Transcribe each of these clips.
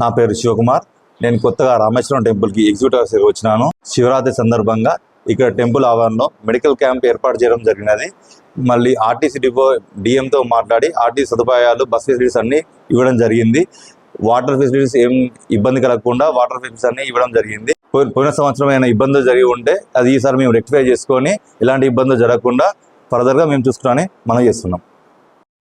నా పేరు శివకుమార్. నేను కొత్తగా రామేశ్వరం టెంపుల్కి ఎగ్జిక్యూటివ్ ఆఫీసర్గా వచ్చినాను. శివరాత్రి సందర్భంగా ఇక్కడ టెంపుల్ ఆవరణలో మెడికల్ క్యాంప్ ఏర్పాటు చేయడం జరిగినది. మళ్ళీ ఆర్టీసీ డిఎంతో మాట్లాడి ఆర్టీసీ సదుపాయాలు, బస్ ఫెసిలిటీస్ అన్నీ ఇవ్వడం జరిగింది. వాటర్ ఫెసిలిటీస్ ఏం ఇబ్బంది కలగకుండా వాటర్ ఫెసిలిటీస్ అన్నీ ఇవ్వడం జరిగింది. పోయిన సంవత్సరం ఏమైనా ఇబ్బందులు జరిగి ఉంటే అది ఈసారి మేము రెక్టిఫై చేసుకొని ఇలాంటి ఇబ్బందులు జరగకుండా ఫర్దర్గా మేము చూసుకుని మనం చేస్తున్నాం.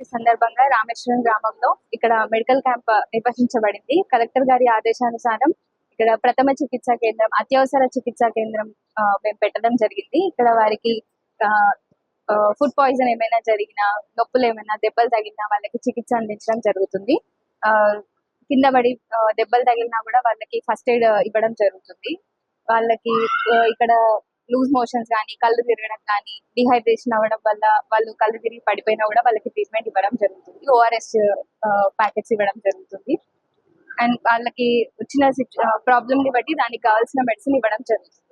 ఈ సందర్భంగా రామేశ్వరం గ్రామంలో ఇక్కడ మెడికల్ క్యాంప్ నిర్వహించబడింది. కలెక్టర్ గారి ఆదేశానుసారం ఇక్కడ ప్రథమ చికిత్సా కేంద్రం, అత్యవసర చికిత్సా కేంద్రం మేము పెట్టడం జరిగింది. ఇక్కడ వారికి ఫుడ్ పాయిజన్ ఏమైనా జరిగినా, నొప్పులు ఏమైనా, దెబ్బలు తగిలినా వాళ్ళకి చికిత్స అందించడం జరుగుతుంది. కింద పడి దెబ్బలు తగిలినా కూడా వాళ్ళకి ఫస్ట్ ఎయిడ్ ఇవ్వడం జరుగుతుంది. వాళ్ళకి ఇక్కడ లూజ్ మోషన్స్ కానీ, కళ్ళు తిరగడం కానీ, డిహైడ్రేషన్ అవ్వడం వల్ల వాళ్ళు కళ్ళు తిరిగి పడిపోయినా కూడా వాళ్ళకి ట్రీట్మెంట్ ఇవ్వడం జరుగుతుంది. ఓఆర్ఎస్ ప్యాకెట్స్ ఇవ్వడం జరుగుతుంది. అండ్ వాళ్ళకి వచ్చిన ప్రాబ్లమ్ ని బట్టి దానికి కావాల్సిన మెడిసిన్ ఇవ్వడం జరుగుతుంది.